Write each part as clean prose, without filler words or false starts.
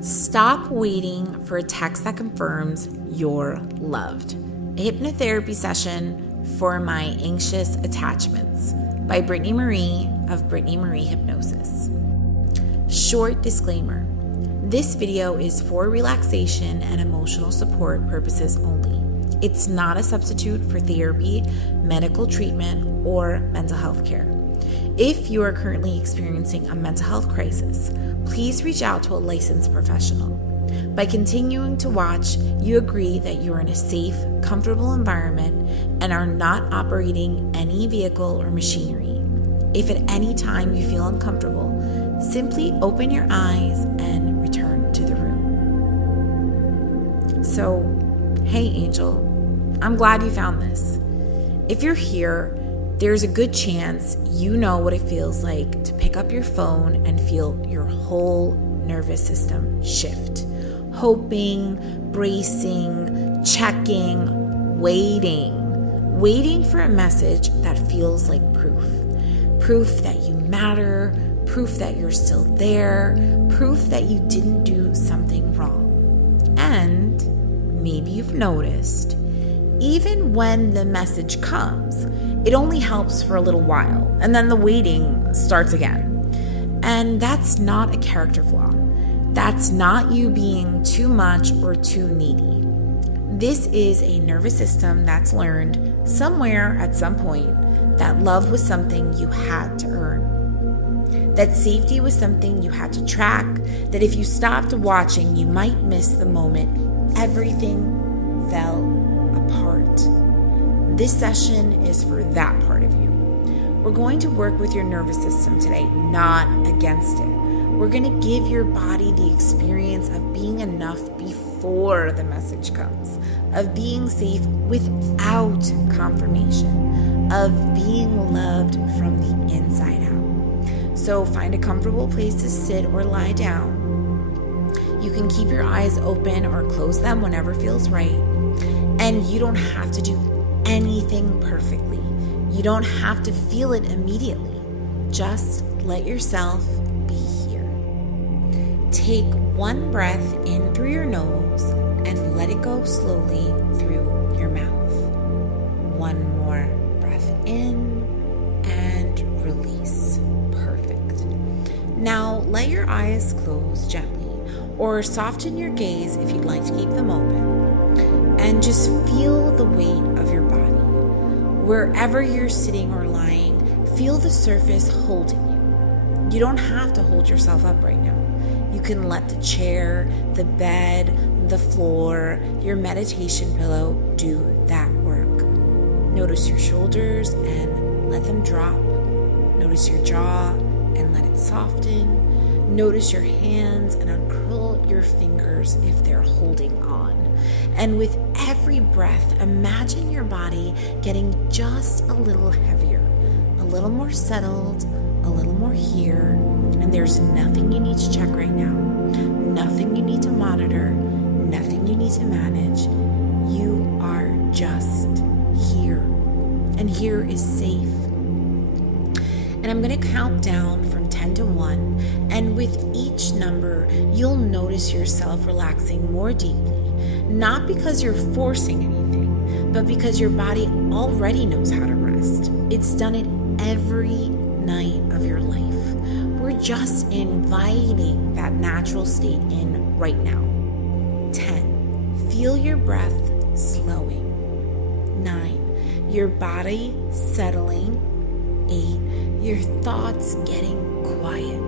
Stop waiting for a text that confirms you're loved. A hypnotherapy session for my anxious attachments by Brittany Marie of Brittany Marie Hypnosis. Short disclaimer. This video is for relaxation and emotional support purposes only. It's not a substitute for therapy, medical treatment, or mental health care. If you are currently experiencing a mental health crisis, please reach out to a licensed professional. By continuing to watch, you agree that you are in a safe, comfortable environment and are not operating any vehicle or machinery. If at any time you feel uncomfortable, simply open your eyes and return to the room. So, hey angel, I'm glad you found this. If you're here, there's a good chance you know what it feels like to pick up your phone and feel your whole nervous system shift. Hoping, bracing, checking, waiting for a message that feels like proof. Proof that you matter, proof that you're still there, proof that you didn't do something wrong. And maybe you've noticed, even when the message comes, it only helps for a little while, and then the waiting starts again. And that's not a character flaw. That's not you being too much or too needy. This is a nervous system that's learned somewhere at some point that love was something you had to earn. That safety was something you had to track, that if you stopped watching, you might miss the moment everything fell apart. This session is for that part of you. We're going to work with your nervous system today, not against it. We're going to give your body the experience of being enough before the message comes, of being safe without confirmation, of being loved from the inside out. So find a comfortable place to sit or lie down. You can keep your eyes open or close them whenever feels right. And you don't have to do anything perfectly. You don't have to feel it immediately. Just let yourself be here. Take one breath in through your nose and let it go slowly through your mouth. One more breath in and release. Perfect. Now let your eyes close gently or soften your gaze if you'd like to keep them open. And just feel the weight of your body. Wherever you're sitting or lying, feel the surface holding you. You don't have to hold yourself up right now. You can let the chair, the bed, the floor, your meditation pillow do that work. Notice your shoulders and let them drop. Notice your jaw and let it soften. Notice your hands and uncurl your fingers if they're holding on. And with every breath, imagine your body getting just a little heavier, a little more settled, a little more here. And there's nothing you need to check right now, nothing you need to monitor, nothing you need to manage. You are just here. And here is safe. And I'm going to count down from 10 to 1. And with each number, you'll notice yourself relaxing more deeply. Not because you're forcing anything, but because your body already knows how to rest. It's done it every night of your life. We're just inviting that natural state in right now. 10. Feel your breath slowing. 9. Your body settling. 8. Your thoughts getting quiet,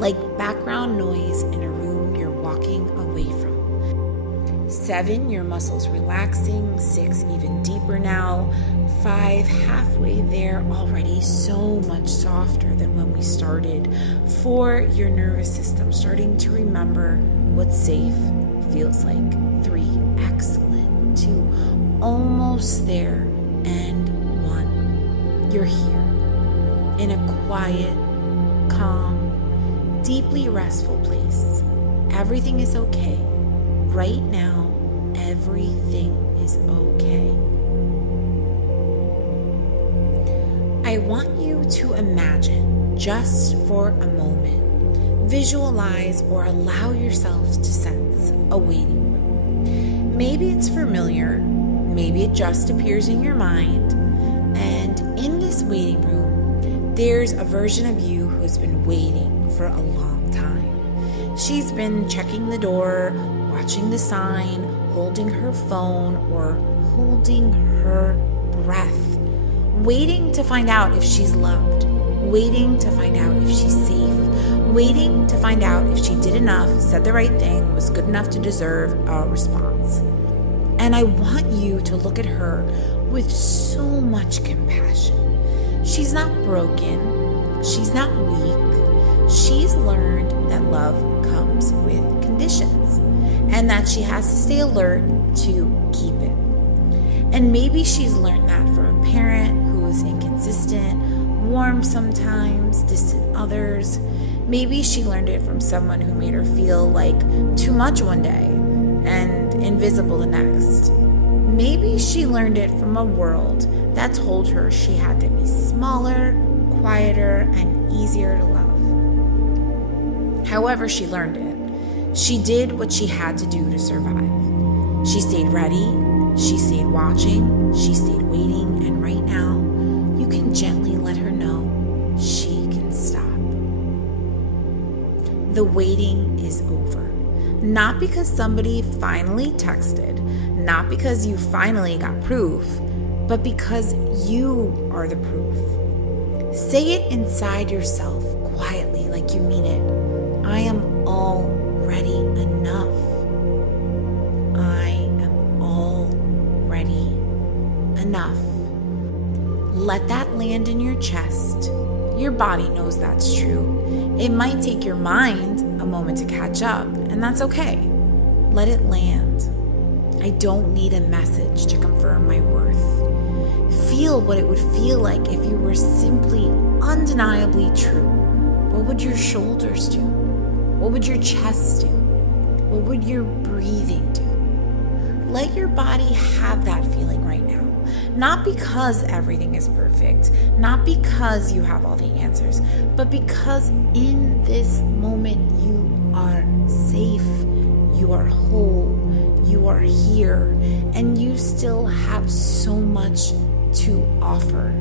like background noise in a room you're walking away from. 7, your muscles relaxing. 6, even deeper now. 5, halfway there already, so much softer than when we started. 4, your nervous system starting to remember what safe feels like. 3, excellent. 2, almost there. And 1, you're here. In a quiet, calm, deeply restful place. Everything is okay. Right now, everything is okay. I want you to imagine, just for a moment, visualize or allow yourself to sense a waiting room. Maybe it's familiar, maybe it just appears in your mind, and in this waiting room, there's a version of you who's been waiting for a long time. She's been checking the door, watching the sign, holding her phone, or holding her breath, waiting to find out if she's loved, waiting to find out if she's safe, waiting to find out if she did enough, said the right thing, was good enough to deserve a response. And I want you to look at her with so much compassion. She's not broken. She's not weak. She's learned that love comes with conditions and that she has to stay alert to keep it. And maybe she's learned that from a parent who is inconsistent, warm sometimes, distant others. Maybe she learned it from someone who made her feel like too much one day and invisible the next. Maybe she learned it from a world that told her she had to be smaller, quieter, and easier to love. However she learned it, she did what she had to do to survive. She stayed ready, she stayed watching, she stayed waiting, and right now, you can gently let her know she can stop. The waiting is over. Not because somebody finally texted, not because you finally got proof, but because you are the proof. Say it inside yourself quietly like you mean it. I am already enough. I am already enough. Let that land in your chest. Your body knows that's true. It might take your mind a moment to catch up, and that's okay. Let it land. I don't need a message to confirm my worth. Feel what it would feel like if you were simply undeniably true. What would your shoulders do? What would your chest do? What would your breathing do? Let your body have that feeling right now. Not because everything is perfect, not because you have all the answers, but because in this moment you are safe, you are whole, you are here, and you still have so much to offer.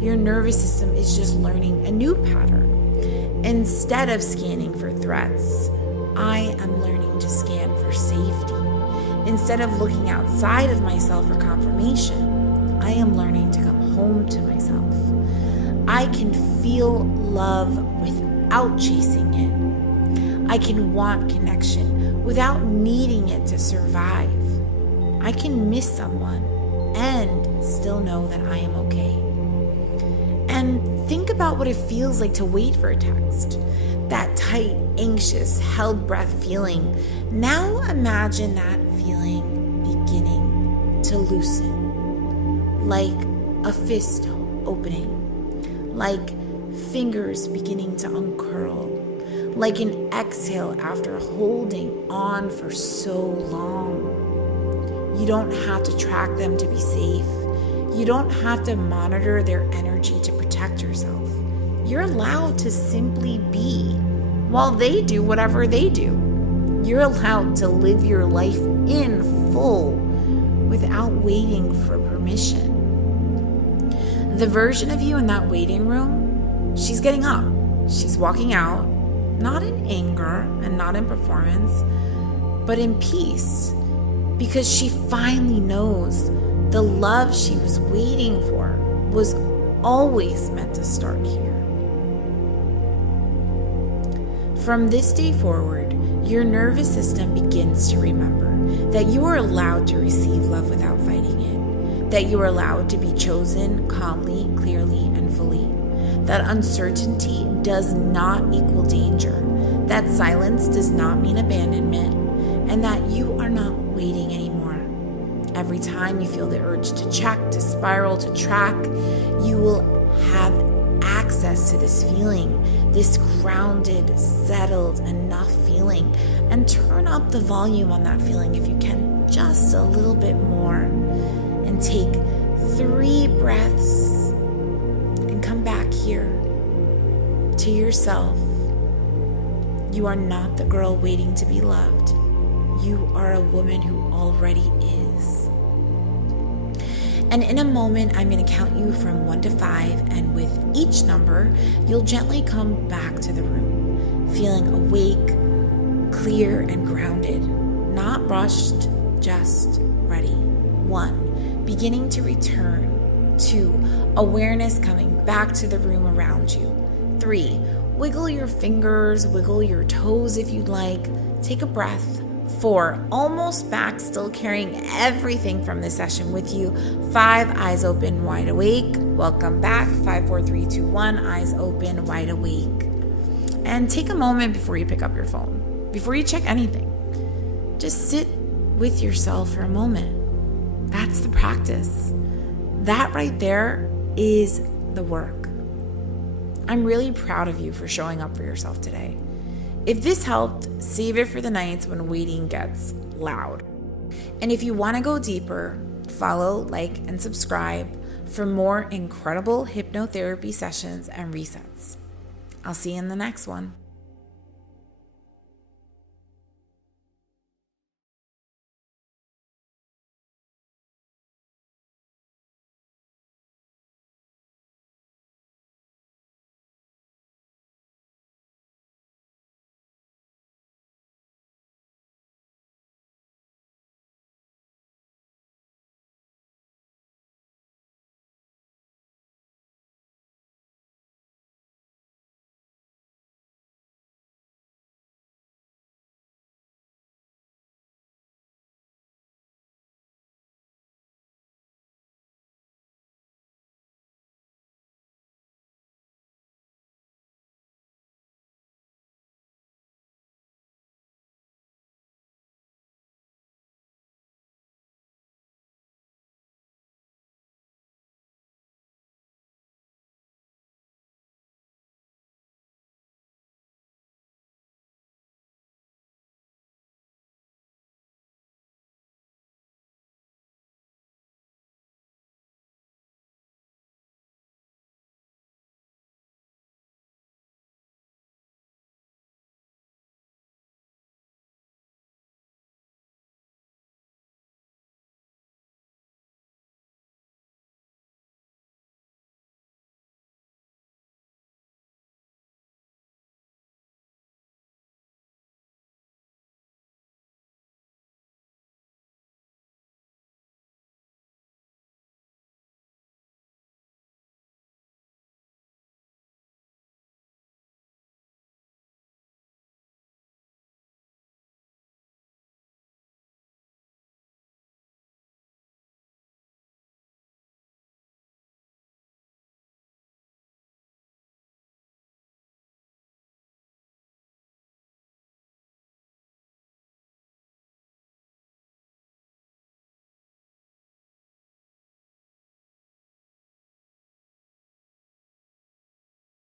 Your nervous system is just learning a new pattern. Instead of scanning for threats, I am learning to scan for safety. Instead of looking outside of myself for confirmation, I am learning to come home to myself. I can feel love without chasing it. I can want connection without needing it to survive. I can miss someone and still know that I am okay. And think about what it feels like to wait for a text. That tight, anxious, held breath feeling. Now imagine that feeling beginning to loosen. Like a fist opening, like fingers beginning to uncurl, like an exhale after holding on for so long. You don't have to track them to be safe. You don't have to monitor their energy to protect yourself. You're allowed to simply be while they do whatever they do. You're allowed to live your life in full without waiting for permission. The version of you in that waiting room, she's getting up. She's walking out, not in anger and not in performance, but in peace, because she finally knows the love she was waiting for was always meant to start here. From this day forward, your nervous system begins to remember that you are allowed to receive love without fighting it, that you are allowed to be chosen calmly, clearly, and fully, that uncertainty does not equal danger, that silence does not mean abandonment, and that you are not waiting anymore. Every time you feel the urge to check, to spiral, to track, you will have access to this feeling, this grounded, settled, enough feeling, and turn up the volume on that feeling if you can, just a little bit more, and take 3 breaths and come back here to yourself. You are not the girl waiting to be loved. You are a woman who already is. And in a moment, I'm going to count you from 1 to 5, and with each number, you'll gently come back to the room, feeling awake, clear, and grounded, not rushed, just ready. 1, beginning to return. 2, awareness coming back to the room around you. 3, wiggle your fingers, wiggle your toes if you'd like. Take a breath. 4, almost back, still carrying everything from this session with you. 5, eyes open, wide awake. Welcome back. 5, 4, 3, 2, 1, eyes open, wide awake. And take a moment before you pick up your phone, before you check anything. Just sit with yourself for a moment. That's the practice. That right there is the work. I'm really proud of you for showing up for yourself today. If this helped, save it for the nights when waiting gets loud. And if you want to go deeper, follow, like, and subscribe for more incredible hypnotherapy sessions and resets. I'll see you in the next one.